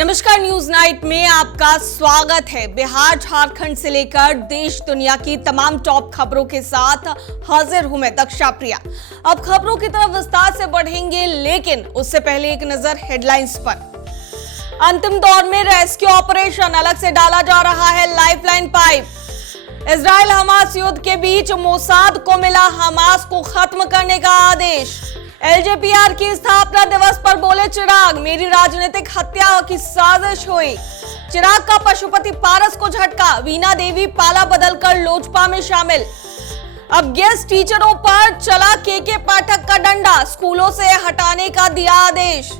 नमस्कार, news night में आपका स्वागत है। बिहार झारखंड से लेकर देश दुनिया की तमाम टॉप खबरों के साथ हाजिर हूं मैं दक्षा प्रिया। अब खबरों की तरफ विस्तार से बढ़ेंगे, लेकिन उससे पहले एक नजर हेडलाइंस पर। अंतिम दौर में रेस्क्यू ऑपरेशन, अलग से डाला जा रहा है लाइफलाइन पाइप। इजराइल हमास युद्ध के बीच मोसाद को मिला हमास को खत्म करने का आदेश। एलजेपीआर की स्थापना दिवस पर बोले चिराग, मेरी राजनीतिक हत्या की साजिश हुई। चिराग का पशुपति पारस को झटका, वीणा देवी पाला बदलकर लोजपा में शामिल। अब गेस्ट टीचरों पर चला के पाठक का डंडा, स्कूलों से हटाने का दिया आदेश।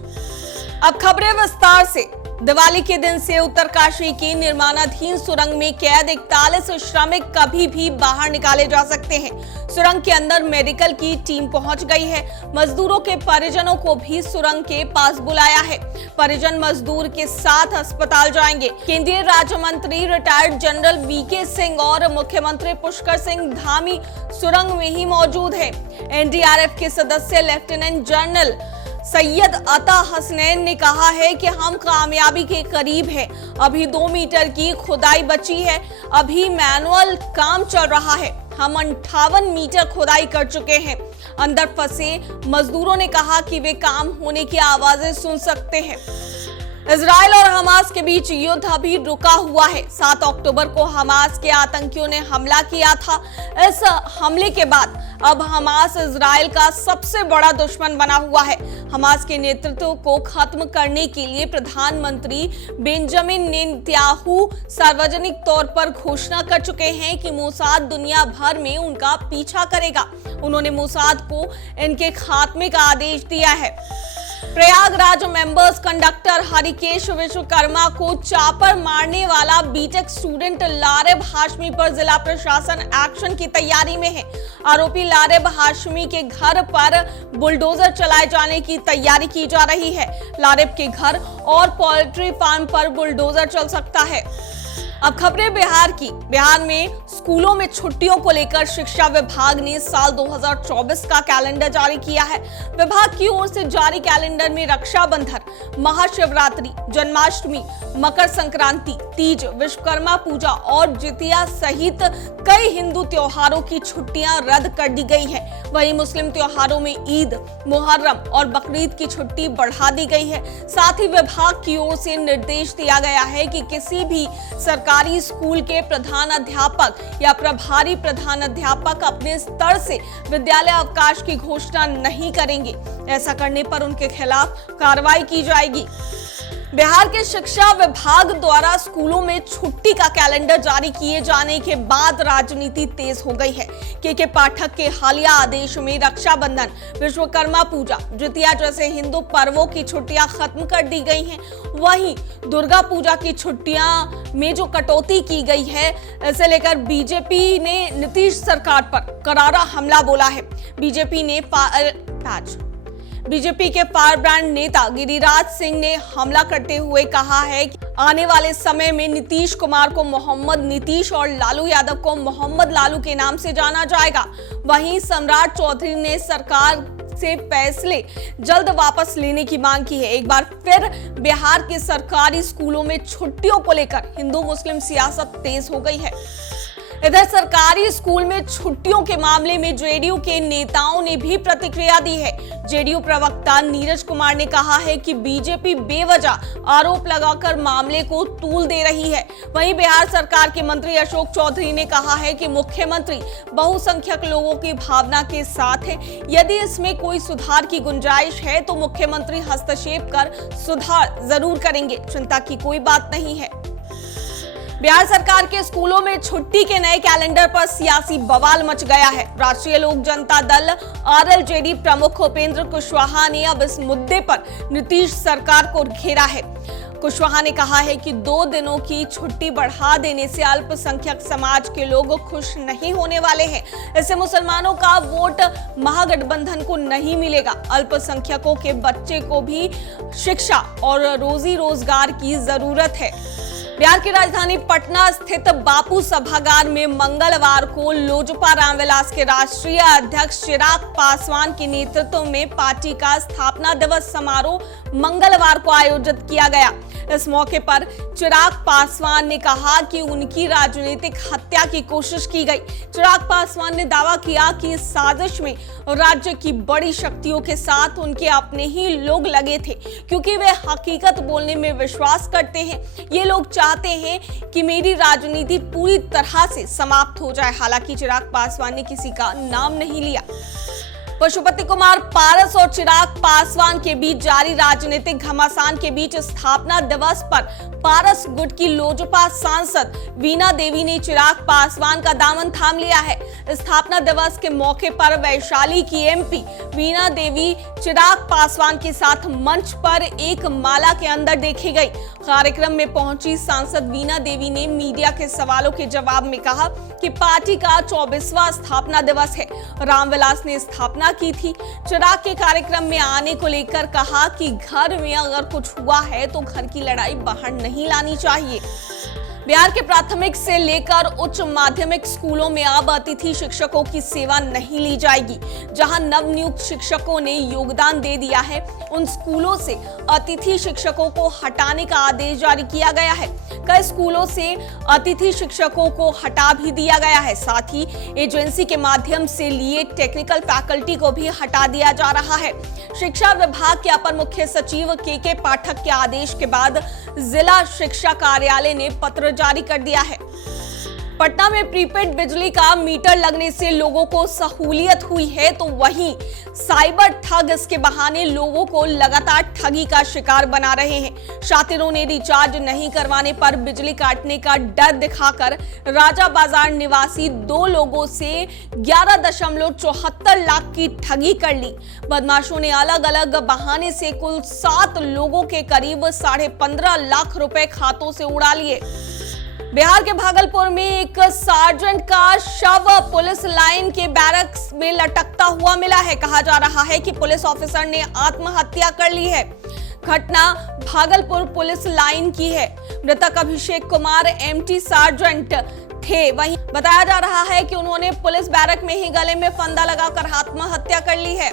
अब खबरें विस्तार से। दिवाली के दिन से उत्तरकाशी की निर्माणाधीन सुरंग में कैद 41 श्रमिक कभी भी बाहर निकाले जा सकते हैं। सुरंग के अंदर मेडिकल की टीम पहुंच गई है। मजदूरों के परिजनों को भी सुरंग के पास बुलाया है। परिजन मजदूर के साथ अस्पताल जाएंगे। केंद्रीय राज्य मंत्री रिटायर्ड जनरल बीके सिंह और मुख्यमंत्री पुष्कर सिंह धामी सुरंग में ही मौजूद है। एनडीआरएफ के सदस्य लेफ्टिनेंट जनरल सैयद अता हसनैन ने कहा है कि हम कामयाबी के करीब हैं। अभी 2 मीटर की खुदाई बची है। अभी मैनुअल काम चल रहा है। हम 58 मीटर खुदाई कर चुके हैं। अंदर फंसे मजदूरों ने कहा कि वे काम होने की आवाजें सुन सकते हैं। इजराइल और हमास के बीच युद्ध अभी रुका हुआ है। 7 अक्टूबर को हमास के आतंकियों ने हमला किया था। इस हमले के बाद अब हमास इजराइल का सबसे बड़ा दुश्मन बना हुआ है। हमास के नेतृत्व को खत्म करने के लिए प्रधानमंत्री बेंजामिन नेतन्याहू सार्वजनिक तौर पर घोषणा कर चुके हैं कि मोसाद दुनिया भर में उनका पीछा करेगा। उन्होंने मोसाद को इनके खात्मे का आदेश दिया है। प्रयागराज मेंबर्स कंडक्टर हरिकेश विश्वकर्मा को चापर मारने वाला बीटेक स्टूडेंट लारेब हाशमी पर जिला प्रशासन एक्शन की तैयारी में है। आरोपी लारेब हाशमी के घर पर बुलडोजर चलाए जाने की तैयारी की जा रही है। लारेब के घर और पोल्ट्री फार्म पर बुलडोजर चल सकता है। अब खबरें बिहार की। बिहार में स्कूलों में छुट्टियों को लेकर शिक्षा विभाग ने साल 2024 का कैलेंडर जारी किया है। विभाग की ओर से जारी कैलेंडर में रक्षाबंधन, महाशिवरात्रि, जन्माष्टमी, मकर संक्रांति, तीज, विश्वकर्मा पूजा और जितिया सहित कई हिंदू त्योहारों की छुट्टियां रद्द कर दी गई है। वहीं मुस्लिम त्योहारों में ईद, मुहर्रम और बकरीद की छुट्टी बढ़ा दी गई है। साथ ही विभाग की ओर से निर्देश दिया गया है कि किसी भी सरकारी स्कूल के प्रधान अध्यापक या प्रभारी प्रधान अध्यापक अपने स्तर से विद्यालय अवकाश की घोषणा नहीं करेंगे। ऐसा करने पर उनके खिलाफ कार्रवाई की जाएगी। बिहार के शिक्षा विभाग द्वारा स्कूलों में छुट्टी का कैलेंडर जारी किए जाने के बाद राजनीति तेज हो गई है। के पाठक के हालिया आदेश में रक्षाबंधन, विश्वकर्मा पूजा, जितिया जैसे हिंदू पर्वों की छुट्टियां खत्म कर दी गई हैं। वहीं दुर्गा पूजा की छुट्टियां में जो कटौती की गई है, इसे लेकर बीजेपी ने नीतीश सरकार पर करारा हमला बोला है। बीजेपी के फायर ब्रांड नेता गिरिराज सिंह ने हमला करते हुए कहा है कि आने वाले समय में नीतीश कुमार को मोहम्मद नीतीश और लालू यादव को मोहम्मद लालू के नाम से जाना जाएगा। वहीं सम्राट चौधरी ने सरकार से फैसले जल्द वापस लेने की मांग की है। एक बार फिर बिहार के सरकारी स्कूलों में छुट्टियों को लेकर हिंदू मुस्लिम सियासत तेज हो गई है। इधर सरकारी स्कूल में छुट्टियों के मामले में जेडीयू के नेताओं ने भी प्रतिक्रिया दी है। जेडीयू प्रवक्ता नीरज कुमार ने कहा है कि बीजेपी बेवजह आरोप लगाकर मामले को तूल दे रही है। वहीं बिहार सरकार के मंत्री अशोक चौधरी ने कहा है कि मुख्यमंत्री बहुसंख्यक लोगों की भावना के साथ है। यदि इसमें कोई सुधार की गुंजाइश है तो मुख्यमंत्री हस्तक्षेप कर सुधार जरूर करेंगे। चिंता की कोई बात नहीं है। बिहार सरकार के स्कूलों में छुट्टी के नए कैलेंडर पर सियासी बवाल मच गया है। राष्ट्रीय लोक जनता दल आरएलजेडी प्रमुख उपेंद्र कुशवाहा ने अब इस मुद्दे पर नीतीश सरकार को घेरा है। कुशवाहा ने कहा है कि 2 दिनों की छुट्टी बढ़ा देने से अल्पसंख्यक समाज के लोग खुश नहीं होने वाले हैं। इससे मुसलमानों का वोट महागठबंधन को नहीं मिलेगा। अल्पसंख्यकों के बच्चे को भी शिक्षा और रोजी रोजगार की जरूरत है। बिहार की राजधानी पटना स्थित बापू सभागार में मंगलवार को लोजपा रामविलास के राष्ट्रीय अध्यक्ष चिराग पासवान के नेतृत्व में पार्टी का स्थापना दिवस समारोह मंगलवार को आयोजित किया गया। इस मौके पर चिराग पासवान ने कहा कि उनकी राजनीतिक हत्या की कोशिश की गई। चिराग पासवान ने दावा किया कि इस साजिश में राज्य की बड़ी शक्तियों के साथ उनके अपने ही लोग लगे थे, क्योंकि वे हकीकत बोलने में विश्वास करते हैं। ये लोग चाहते हैं कि मेरी राजनीति पूरी तरह से समाप्त हो जाए। हालांकि चिराग पासवान ने किसी का नाम नहीं लिया। पशुपति कुमार पारस और चिराग पासवान के बीच जारी राजनीतिक घमासान के बीच स्थापना दिवस पर पारस गुट की लोजपा सांसद वीणा देवी ने चिराग पासवान का दामन थाम लिया है। स्थापना दिवस के मौके पर वैशाली की एमपी वीणा देवी चिराग पासवान के साथ मंच पर एक माला के अंदर देखी गई। कार्यक्रम में पहुंची सांसद वीणा देवी ने मीडिया के सवालों के जवाब में कहा कि पार्टी का 24वां स्थापना दिवस है। रामविलास ने स्थापना की थी। चिराग के कार्यक्रम में आने को लेकर कहा कि घर में अगर कुछ हुआ है तो घर की लड़ाई बाहर नहीं लानी चाहिए। बिहार के प्राथमिक से लेकर उच्च माध्यमिक स्कूलों में अब अतिथि शिक्षकों की सेवा नहीं ली जाएगी। जहां नवनियुक्त शिक्षकों ने योगदान दे दिया है, उन स्कूलों से अतिथि शिक्षकों को हटाने का आदेश जारी किया गया है। कई स्कूलों से अतिथि शिक्षकों को हटा भी दिया गया है। साथ ही एजेंसी के माध्यम से लिए टेक्निकल फैकल्टी को भी हटा दिया जा रहा है। शिक्षा विभाग के अपर मुख्य सचिव के पाठक के आदेश के बाद जिला शिक्षा कार्यालय ने पत्र जारी कर दिया है। पटना में प्रीपेड बिजली का मीटर लगने से लोगों को सहूलियत हुई है, तो वहीं साइबर ठग इसके बहाने लोगों को लगातार ठगी का शिकार बना रहे हैं। शातिरों ने रिचार्ज नहीं करवाने पर बिजली काटने का डर दिखाकर राजा बाजार निवासी 2 लोगों से 11.74 लाख की ठगी कर ली। बदमाशों ने अलग अलग बहाने से कुल 7 लोगों के करीब 15.5 लाख रुपए खातों से उड़ा लिए। बिहार के भागलपुर में एक सार्जेंट का शव पुलिस लाइन के बैरक्स में लटकता हुआ मिला है। कहा जा रहा है कि पुलिस ऑफिसर ने आत्महत्या कर ली है। घटना भागलपुर पुलिस लाइन की है। मृतक अभिषेक कुमार एमटी सार्जेंट थे। वहीं बताया जा रहा है कि उन्होंने पुलिस बैरक में ही गले में फंदा लगाकर आत्महत्या कर ली है।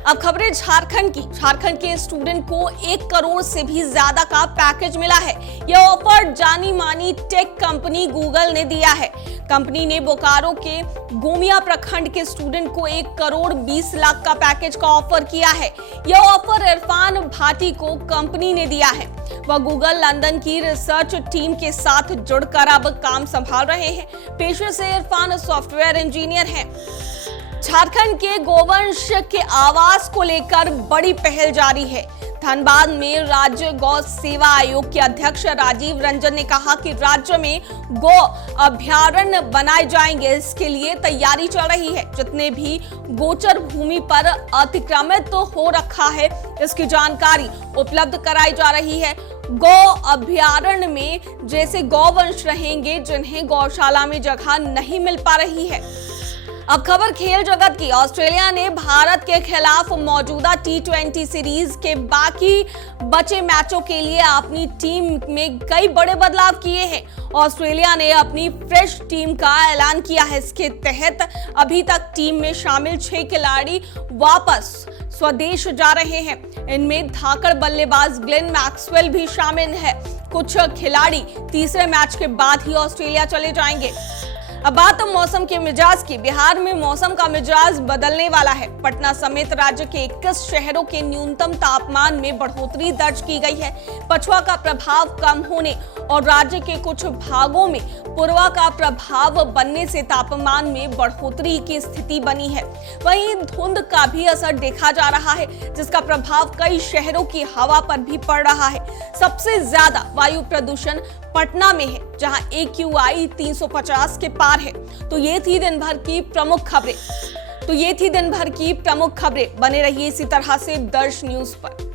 अब खबरें झारखंड की। झारखंड के स्टूडेंट को 1 करोड़ से भी ज्यादा का पैकेज मिला है। यह ऑफर जानी मानी टेक कंपनी गूगल ने दिया है। कंपनी ने बोकारो के गोमिया प्रखंड के स्टूडेंट को 1 करोड़ 20 लाख का पैकेज का ऑफर किया है। यह ऑफर इरफान भाटी को कंपनी ने दिया है। वह गूगल लंदन की रिसर्च टीम के साथ जुड़कर अब काम संभाल रहे हैं। पेशे से इरफान सॉफ्टवेयर इंजीनियर हैं। झारखंड के गोवंश के आवास को लेकर बड़ी पहल जारी है। धनबाद में राज्य गौ सेवा आयोग के अध्यक्ष राजीव रंजन ने कहा कि राज्य में गौ अभयारण्य बनाए जाएंगे। इसके लिए तैयारी चल रही है। जितने भी गोचर भूमि पर अतिक्रमित तो हो रखा है, इसकी जानकारी उपलब्ध कराई जा रही है। गौ अभयारण्य में जैसे गौवंश रहेंगे जिन्हें गौशाला में जगह नहीं मिल पा रही है। अब खबर खेल जगत की। ऑस्ट्रेलिया ने भारत के खिलाफ मौजूदा T20 सीरीज के बाकी बचे मैचों के लिए अपनी टीम में कई बड़े बदलाव किए हैं। ऑस्ट्रेलिया ने अपनी फ्रेश टीम का ऐलान किया है। इसके तहत अभी तक टीम में शामिल 6 खिलाड़ी वापस स्वदेश जा रहे हैं। इनमें धाकड़ बल्लेबाज ग्लेन मैक्सवेल भी शामिल है। कुछ खिलाड़ी तीसरे मैच के बाद ही ऑस्ट्रेलिया चले जाएंगे। अब बात मौसम के मिजाज की। बिहार में मौसम का मिजाज बदलने वाला है। पटना समेत राज्य के 21 शहरों के न्यूनतम तापमान में बढ़ोतरी दर्ज की गई है। पछुआ का प्रभाव कम होने और राज्य के कुछ भागों में पूर्वा का प्रभाव बनने से तापमान में बढ़ोतरी की स्थिति बनी है। वहीं धुंध का भी असर देखा जा रहा है, जिसका प्रभाव कई शहरों की हवा पर भी पड़ रहा है। सबसे ज्यादा वायु प्रदूषण पटना में है, जहां AQI 350 के पार है। तो ये थी दिन भर की प्रमुख खबरें। बने रहिए इसी तरह से दर्श न्यूज पर।